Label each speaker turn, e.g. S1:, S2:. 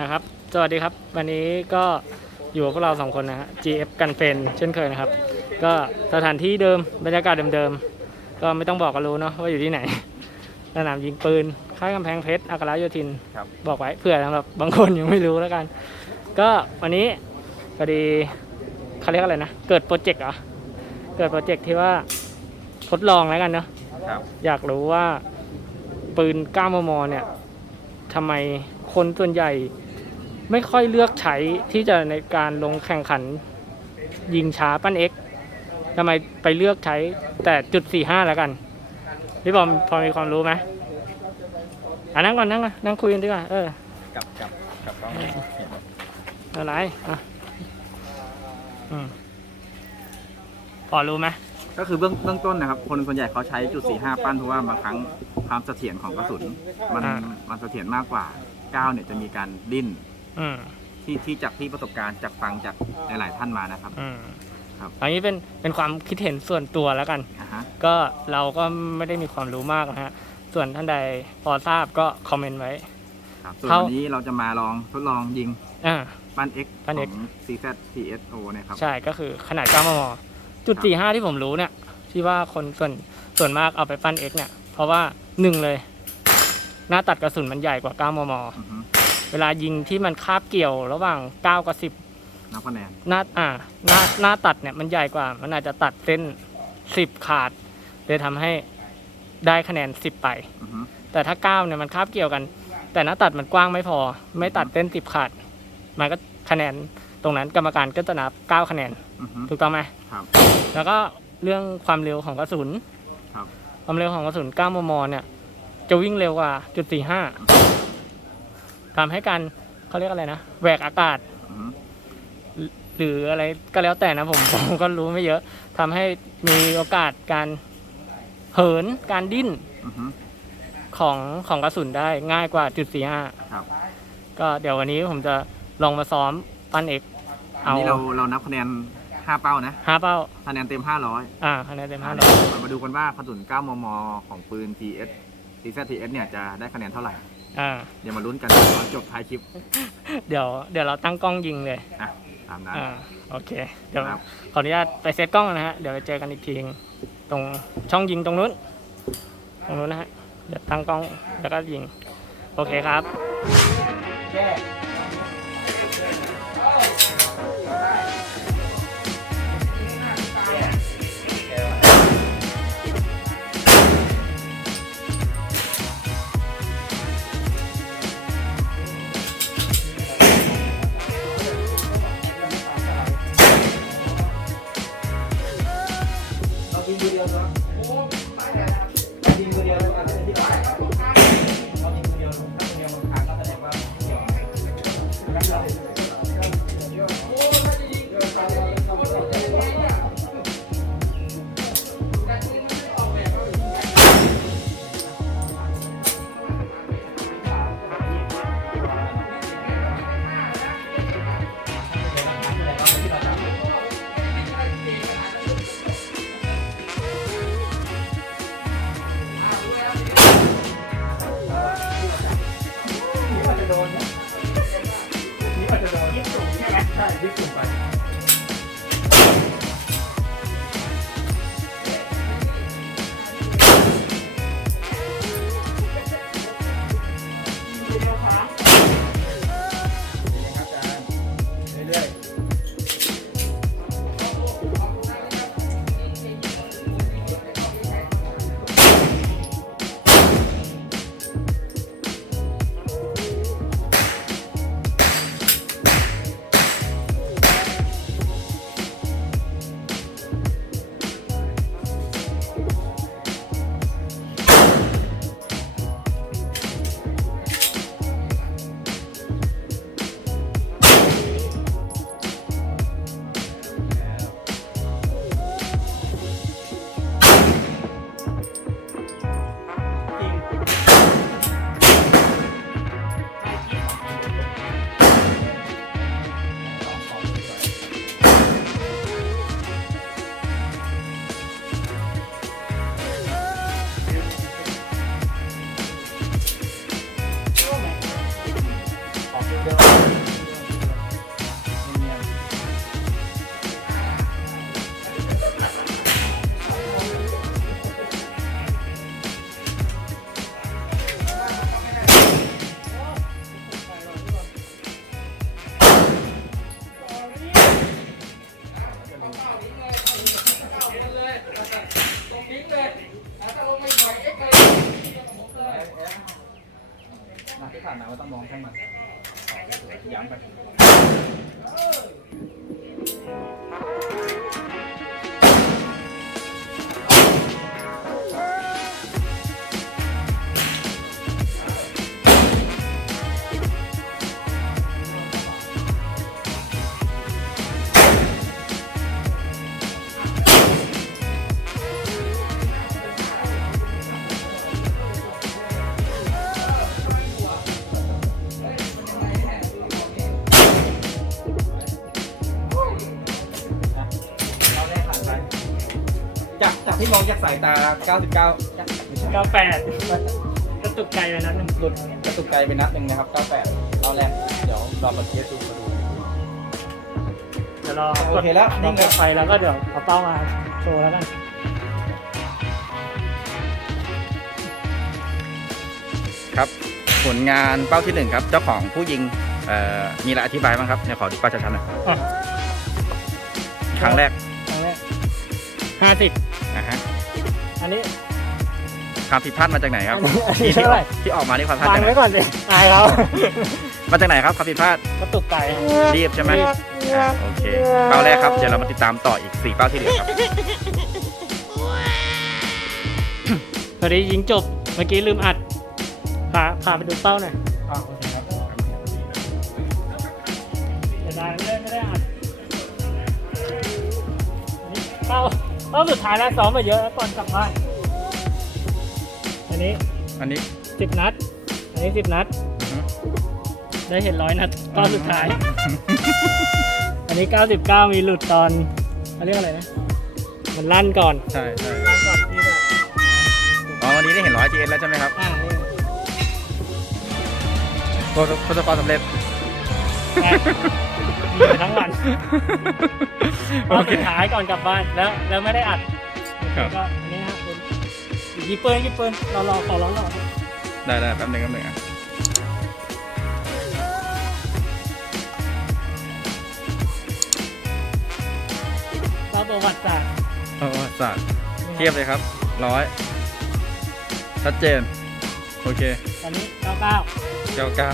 S1: นะครับ สวัสดีครับ วันนี้ก็อยู่กับพวกเราสองคนนะฮะ GF กันเฟนเช่นเคยนะครับ ก็สถานที่เดิมบรรยากาศเดิมๆ ก็ไม่ต้องบอกก็รู้เนาะว่าอยู่ที่ไหน สนามยิงปืน ค่ายกำแพงเพชรอัครโยธิน
S2: ครับ
S1: บอกไว้เผื่อสำหรับบางคนยังไม่รู้แล้วกัน ก็วันนี้พอดีเขาเรียกอะไรนะ เกิดโปรเจกต์เหรอ เกิดโปรเจกต์ที่ว่าทดลองแล้วกันเนาะ
S2: ครับ
S1: อยากรู้ว่าปืน9มมเนี่ยทำไมคนส่วนใหญ่ ไม่ค่อยเลือกใช้ที่จะในการลงแข่งขันยิงช้าปั้น X ทำไมไปเลือกใช้แต่จุด45แล้วกันพี่บอมพอมีความรู้ไหมอะนั่งก่อนนั่งก่อนนั่งคุยกันดีกว่าเออ
S2: กับกับกับกล้องเห็น
S1: อะไรอะอืมพอรู้ไหม
S2: ก็คือเบื้องเบื้องต้นนะครับ คนส่วนใหญ่เขาใช้จุด45ปั้นเพราะว่าบางครั้งความเสถียรของกระสุนมันมันเสถียรมากกว่า9เนี่ยจะมีการดิ้น
S1: อืม
S2: ที่ที่จากที่ประสบการณ์จากฟังจากหลาย ๆ ท่านมานะครับ
S1: อืม
S2: ครับ
S1: อันนี้เป็นเป็นความคิดเห็นส่วนตัวแล้วกัน
S2: อ่าฮะ
S1: ก็เราก็ไม่ได้มีความรู้มากนะฮะ ส่วนท่านใดพอทราบก็คอมเมนต์ไว้
S2: ครับส่วน
S1: เขา
S2: วันนี้เราจะมาลองทดลองยิง
S1: อ่า
S2: ปั้น X
S1: ปั้น
S2: ข
S1: X
S2: อง CZ CSO เนี่ยครับ
S1: ใช่ก็คือขนาด9มมจุด
S2: ครับ
S1: 45 ที่ผมรู้เนี่ย ที่ว่าคนส่วนส่วนมากเอาไปปั้น X เนี่ย เพราะว่าหนึ่งเลย หน้าตัดกระสุนมันใหญ่กว่า 9 มม
S2: อือฮึ
S1: เวลายิงที่มันคาบเกี่ยวระหว่าง 9 กับ10
S2: นับคะแนน
S1: หน้าอ่าหน้าหน้าตัดเนี่ยมันใหญ่กว่า มันอาจจะตัดเส้น 10 ขาดเลยทำให้ได้คะแนน 10 ไป
S2: อือฮึ
S1: แต่ถ้า 9 เนี่ยมันคาบเกี่ยวกัน แต่หน้าตัดมันกว้างไม่พอ ไม่ตัดเส้น 10 ขาด มันก็คะแนนตรงนั้นกรรมการก็จะนับ 9 คะแนน
S2: อือฮึ
S1: ถูกต้องไหม
S2: ครับ
S1: แล้วก็เรื่องความเร็วของกระสุน
S2: ครับ
S1: ความเร็วของกระสุน9มม เนี่ย จะวิ่งเร็วกว่าจุด45 ทำให้การเขาเรียกอะไรนะแหวกอากาศ
S2: อือฮึ
S1: หรืออะไรก็แล้วแต่นะผมผมก็รู้ไม่เยอะทำให้มีโอกาสการเหินการดิ้น
S2: อือฮึ
S1: ของของกระสุนได้ง่ายกว่าจุดสี่ห้า
S2: ครับ
S1: ก็เดี๋ยววันนี้ผมจะลองมาซ้อมปั้นเอก
S2: อัน
S1: เอา
S2: นี้เราเรานับคะแนน5เป้านะ
S1: ห้าเป้า
S2: คะแนนเต็ม500
S1: อ่าคะแนนเต็มห้า
S2: เร้
S1: อย
S2: รามาดูกันว่ากระสุน9มม ของปืน TS TZTS เนี่ยจะได้คะแนนเท่าไหร่
S1: อ่า
S2: เดี๋ยวมาลุ้นกันตอนจบท้ายคลิป
S1: เดี๋ยวเดี๋ยวเราตั้งกล้องยิงเลย
S2: อะตามนั้น
S1: อ่า โอเค เดี๋ยว
S2: ครับ
S1: ขออนุญาตไปเซตกล้องนะฮะ เดี๋ยวไปเจอกันอีกทีตรงช่องยิงตรงนู้น ตรงนู้นนะฮะ เดี๋ยวตั้งกล้องแล้วก็ยิง โอเคครับ
S2: ค try different นักที่ผ่านมาว่าต้องมองข้างมันย้ำไปากสายตา 99ไม่ใช่
S1: 98กระตุกไกลไปนัดหนึง
S2: หลุดกระตุกไกลไปนัดหนึ่งนะครับ 98เราแรก เดี๋ยวเรามาเทสดูมาดู
S1: เดี๋ยวรอ
S2: โอเคแล้ว
S1: นิ่
S2: นิ่
S1: ง
S2: ง
S1: ก
S2: เล
S1: ด
S2: ย
S1: ไฟแล้วก็เดี๋ยวเอาเป้ามาโชว์แล้วกัน
S2: ครับ ผลงานเป้าที่หนึ่งครับ เจ้าของผู้ยิงเอ่อมีอะไรอธิบายบ้างครับเนี่ยขอดูป้าชัดๆหน่อย
S1: อะ
S2: ครั้งแรก
S1: ครั้งแรกห้าสิบ
S2: นะฮะ
S1: อันนี้
S2: ความผิดพลาดมาจากไหนครับ
S1: อันนี้
S2: ที่ที่
S1: เท่า
S2: อ
S1: ไห
S2: อ
S1: ร่
S2: กที่ออกมานี่ความพลาด
S1: วาง
S2: จากไหน
S1: ไว้ก่อนสิอายเขา
S2: มาจากไหนครับความผิดพลาด
S1: กระตุกไกล
S2: รีบใช่ไหมอ่าโอเคเป้าแรกครับเดี๋ยวเรามาติดตามต่ออีก4เป้าที่เหลือครับ
S1: พอดียิงจบ เมื่อกี้ลืมอัด พาพาไปดูเป้าหน่อย
S2: อ่าโอเคครับ
S1: เสียดายไม่ได้ไม่ได้อัดอันนี้เป้า เป้าสุดท้ายแล้วซ้อมมาเยอะแล้วก่อนกลับบ้านอันนี้
S2: อันนี้
S1: สิบนัด อันนี้สิบนัด
S2: อือฮึ
S1: ได้เห็นร้อยนัดตอนสุดท้าย อันนี้เก้าสิบเก้ามีหลุดตอนเขาเรียกอะไรนะ มันลั่นก่อน
S2: ใช่ใช่
S1: ลั่นก่อนที่จะ
S2: อ๋อวันนี้ได้เห็นร้อย GS แล้วใช่ไหมครับ
S1: อ่านี่
S2: โปรโปรโตคอลสำเร็จ
S1: ไงมีไปทั้งวัน
S2: โอ
S1: ตอน
S2: เค
S1: สุดท้ายก่อนกลับบ้านแล้วแล้วไม่ได้อัด
S2: ครับ
S1: ก็อันนี้นะครับเป็นยิงปืนยิงปืนเรารอขอร้องรอ
S2: ได้ได้แป๊บหนึงแป๊บหนึงอะ
S1: เราประวัติศาสตร์
S2: โอ้สัตว์เทียบเลยครับร้อยชัดเจน โอเค
S1: ตอนนี้เก้าเก้า
S2: เก้าเก้า